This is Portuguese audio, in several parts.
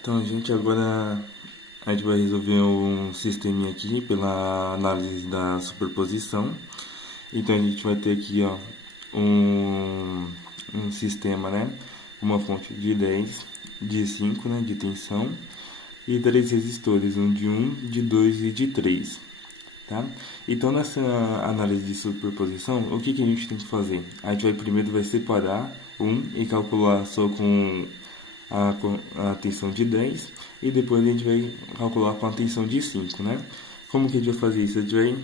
Então, gente, agora a gente vai resolver um sisteminha aqui pela análise da superposição. Então, a gente vai ter aqui, ó, um sistema, né? Uma fonte de 10, de 5, né? De tensão e três resistores, um de 1, de 2 e de 3. Tá? Então, nessa análise de superposição, o que a gente tem que fazer? A gente primeiro vai separar um e calcular só com a tensão de 10 e depois a gente vai calcular com a tensão de 5, né? Como que a gente vai fazer isso? A gente vai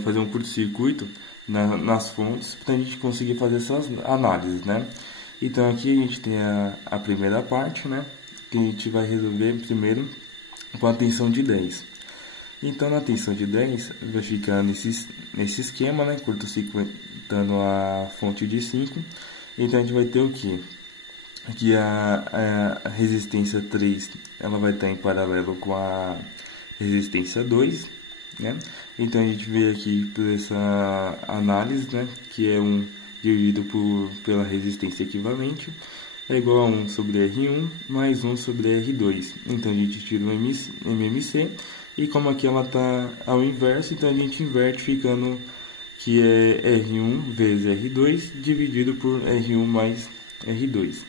fazer um curto-circuito nas fontes para a gente conseguir fazer essas análises, né? Então aqui a gente tem a primeira parte, né? Que a gente vai resolver primeiro com a tensão de 10. Então na tensão de 10 vai ficar nesse esquema, né? Curto-circuitando a fonte de 5. Então a gente vai ter o que? Que a resistência 3 ela vai estar em paralelo com a resistência 2, né? Então a gente vê aqui por essa análise, né, que é 1 dividido pela resistência equivalente é igual a 1 sobre R1 mais 1 sobre R2. Então a gente tira o MMC e como aqui ela está ao inverso, então a gente inverte ficando que é R1 vezes R2 dividido por R1 mais R2.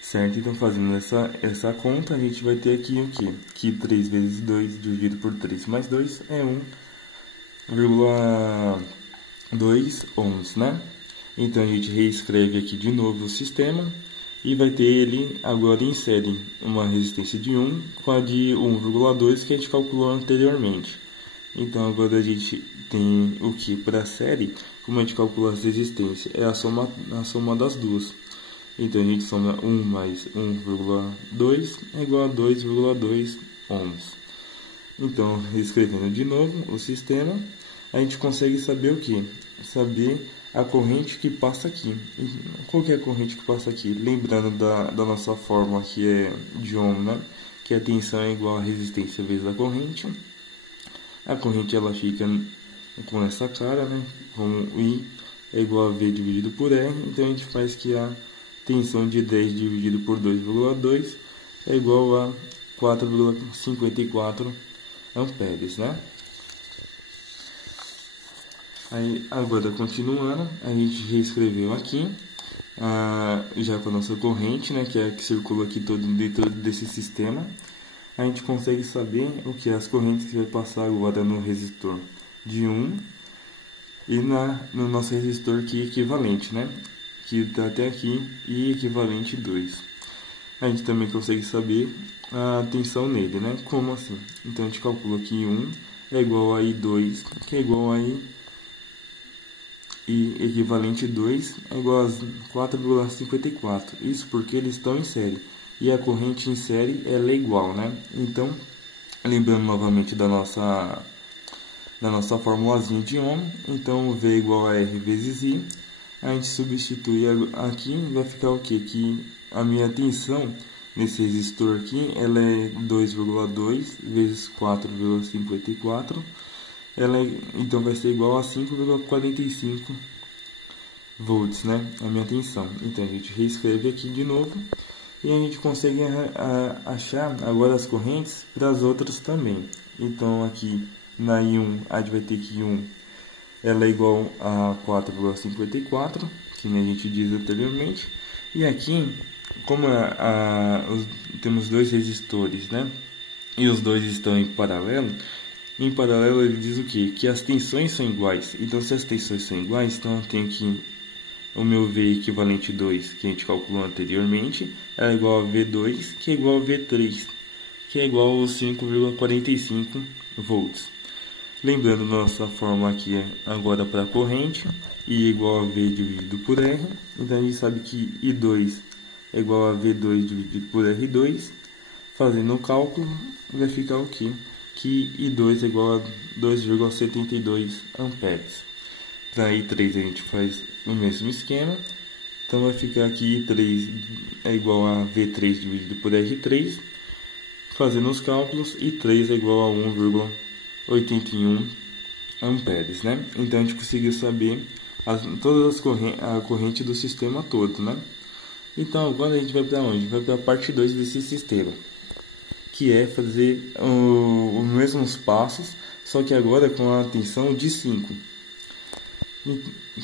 Certo? Então, fazendo essa conta, a gente vai ter aqui o quê? Que 3 vezes 2 dividido por 3 mais 2 é 1,2 ohms, né? Então, a gente reescreve aqui de novo o sistema e vai ter ele agora em série uma resistência de 1 com a de 1,2 que a gente calculou anteriormente. Então, agora a gente tem o que para a série, como a gente calcula as resistências, é a soma das duas. Então a gente soma 1 mais 1,2 é igual a 2,2 ohms. Então, reescrevendo de novo o sistema, a gente consegue saber o que? Saber a corrente que passa aqui. Qual que é a corrente que passa aqui? Lembrando da nossa fórmula que é de ohm, né? Que a tensão é igual a resistência vezes a corrente. A corrente ela fica com essa cara, né? Com I é igual a V dividido por R. Então a gente faz que a tensão de 10 dividido por 2,2 é igual a 4,54 amperes, né? Aí, agora, continuando, a gente reescreveu aqui, já com a nossa corrente, né, que é a que circula aqui todo dentro desse sistema. A gente consegue saber o que as correntes que vai passar agora no resistor de 1 e no nosso resistor que é equivalente, né? Que está até aqui, e equivalente 2. A gente também consegue saber a tensão nele, né? Como assim? Então a gente calcula que I1 é igual a I2, que é igual a I equivalente 2 é igual a 4,54. Isso porque eles estão em série. E a corrente em série ela é igual, né? Então, lembrando novamente da nossa formulazinha de ohm, então V é igual a R vezes I. A gente substitui aqui, vai ficar o que? Que a minha tensão nesse resistor aqui, ela é 2,2 vezes 4,54. Então vai ser igual a 5,45 volts, né? A minha tensão. Então a gente reescreve aqui de novo e a gente consegue achar agora as correntes para as outras também. Então aqui na I1 a gente vai ter que I1 ela é igual a 4,54, que a gente diz anteriormente. E aqui, como temos dois resistores, né? E os dois estão em paralelo ele diz o quê? Que as tensões são iguais. Então, se as tensões são iguais, então eu tenho que o meu V equivalente 2, que a gente calculou anteriormente, é igual a V2, que é igual a V3, que é igual a 5,45 volts. Lembrando nossa fórmula aqui agora para a corrente, I igual a V dividido por R. Então a gente sabe que I2 é igual a V2 dividido por R2. Fazendo o cálculo, vai ficar o quê? Que I2 é igual a 2,72 amperes. Para I3 a gente faz o mesmo esquema. Então vai ficar aqui I3 é igual a V3 dividido por R3. Fazendo os cálculos, I3 é igual a 1,81 amperes, né? Então a gente conseguiu saber todas a corrente do sistema todo, né? Então agora a gente vai para onde? Vai para a parte 2 desse sistema, que é fazer os mesmos passos, só que agora com a tensão de 5.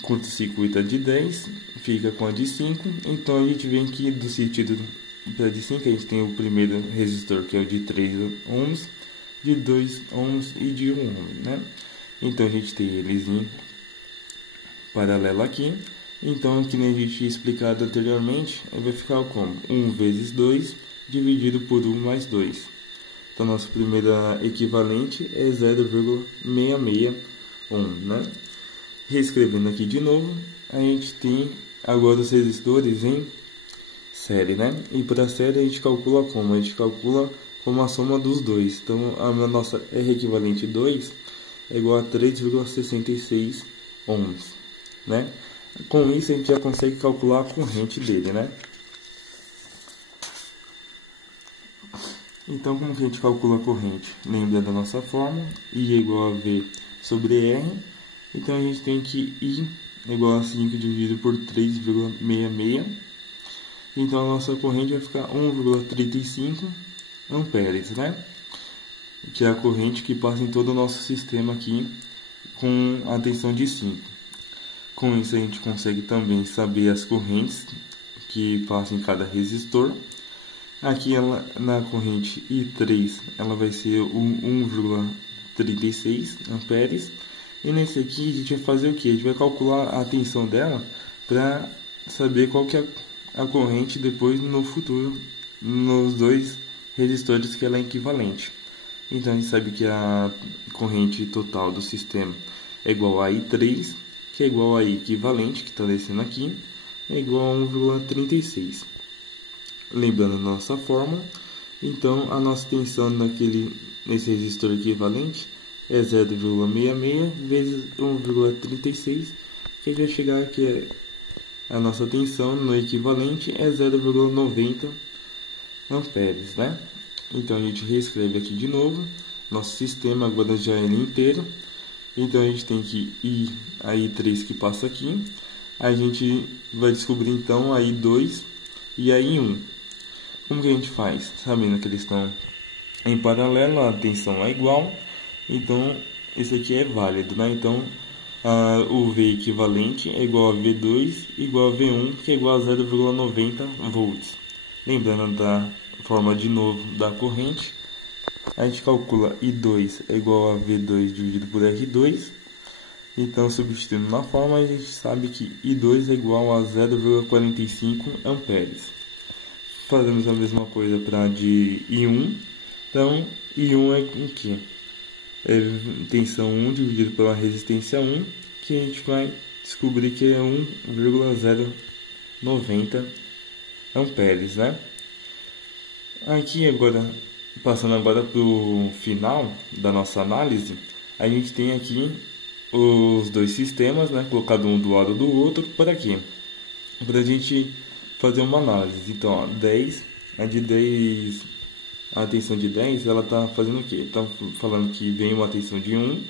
Curto-circuito de 10, fica com a de 5, então a gente vem aqui do sentido para de 5, a gente tem o primeiro resistor que é o de 3 ohms, de 2 ohms e de 1 ohm, né? Então a gente tem eles em paralelo aqui, então que nem a gente tinha explicado anteriormente, vai ficar como 1 vezes 2 dividido por 1 mais 2. Então nosso primeiro equivalente é 0,66 ohm, né? Reescrevendo aqui de novo, a gente tem agora os resistores em série, né? E para a série a gente calcula como? A gente calcula como a soma dos dois. Então a nossa R equivalente 2 é igual a 3,66 ohms, né? Com isso a gente já consegue calcular a corrente dele, né? Então como que a gente calcula a corrente? Lembra da nossa fórmula, I é igual a V sobre R. Então a gente tem que I é igual a 5 dividido por 3,66. Então a nossa corrente vai ficar 1,35 amperes, né? Que é a corrente que passa em todo o nosso sistema aqui com a tensão de 5. Com isso a gente consegue também saber as correntes que passam em cada resistor. Aqui ela, na corrente I3 ela vai ser 1,36 amperes. E nesse aqui a gente vai fazer o que? A gente vai calcular a tensão dela para saber qual que é a corrente depois no futuro nos dois resistores que ela é equivalente. Então a gente sabe que a corrente total do sistema é igual a I3, que é igual a I equivalente, que está descendo aqui, é igual a 1,36. Lembrando a nossa fórmula, então a nossa tensão nesse resistor equivalente é 0,66 vezes 1,36, que a gente vai chegar aqui, a nossa tensão no equivalente é 0,90 amperes, né? Então a gente reescreve aqui de novo, nosso sistema agora já é ele inteiro. Então a gente tem que I, a I3 que passa aqui, a gente vai descobrir então a I2 e a I1. Como que a gente faz? Sabendo que eles estão em paralelo, a tensão é igual. Então, isso aqui é válido, né? Então, o V equivalente é igual a V2 igual a V1, que é igual a 0,90 volts. Lembrando da forma de novo da corrente, a gente calcula I2 é igual a V2 dividido por R2. Então, substituindo na forma, a gente sabe que I2 é igual a 0,45 amperes. Fazemos a mesma coisa para de I1. Então, I1 é o que? É tensão 1 dividido pela resistência 1, que a gente vai descobrir que é 1,090 amperes, né? Aqui agora, passando agora para o final da nossa análise, a gente tem aqui os dois sistemas, né? Colocado um do lado do outro, para quê? Para a gente fazer uma análise. Então, ó, 10, a de 10... A tensão de 10, ela está fazendo o quê? Está falando que vem uma tensão de 1,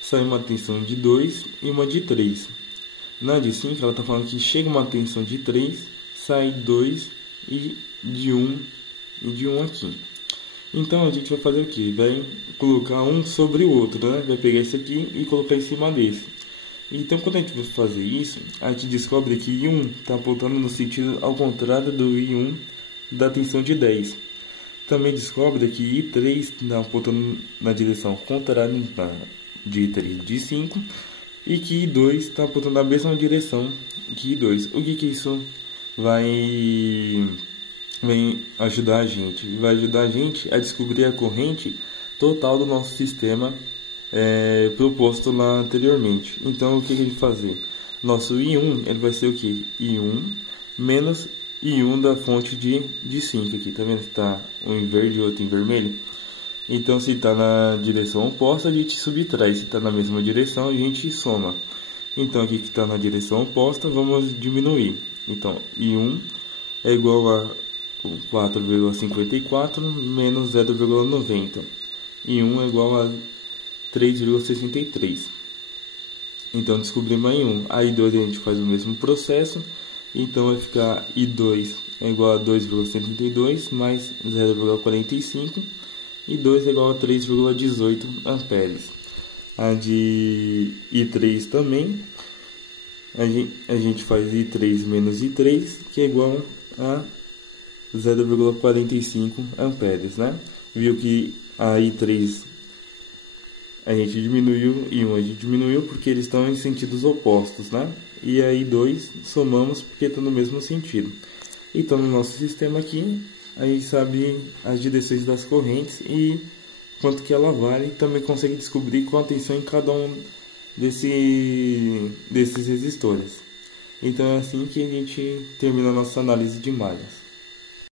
sai uma tensão de 2 e uma de 3. Na de 5, ela está falando que chega uma tensão de 3, sai 2 e de 1 e de 1 aqui. Então a gente vai fazer o quê? Vai colocar um sobre o outro, né? Vai pegar esse aqui e colocar em cima desse. Então quando a gente vai fazer isso, a gente descobre que I1 está apontando no sentido ao contrário do I1 da tensão de 10. Também descobre que I3 está apontando na direção contrária de I3 de 5 e que I2 está apontando na mesma direção que I2. O que isso vai ajudar a gente? Vai ajudar a gente a descobrir a corrente total do nosso sistema proposto lá anteriormente. Então o que a gente vai fazer? Nosso I1 ele vai ser o que? I1 menos I1 da fonte de 5 aqui, tá vendo? Está um em verde e outro em vermelho. Então se está na direção oposta a gente subtrai, se está na mesma direção a gente soma. Então aqui que está na direção oposta vamos diminuir. Então I1 é igual a 4,54 menos 0,90. I1 é igual a 3,63. Então descobrimos a I1. A I2 a gente faz o mesmo processo. Então vai ficar I2 é igual a 2,72 mais 0,45 e 2 é igual a 3,18 amperes. A de I3 também, a gente faz I3 menos I3, que é igual a 0,45 amperes, né? Viu que a I3 a gente diminuiu e I1 a gente diminuiu porque eles estão em sentidos opostos, né? E a I2 somamos porque está no mesmo sentido. Então, no nosso sistema aqui, a gente sabe as direções das correntes e quanto que ela vale. E também consegue descobrir qual a tensão em cada um desses resistores. Então, é assim que a gente termina a nossa análise de malhas.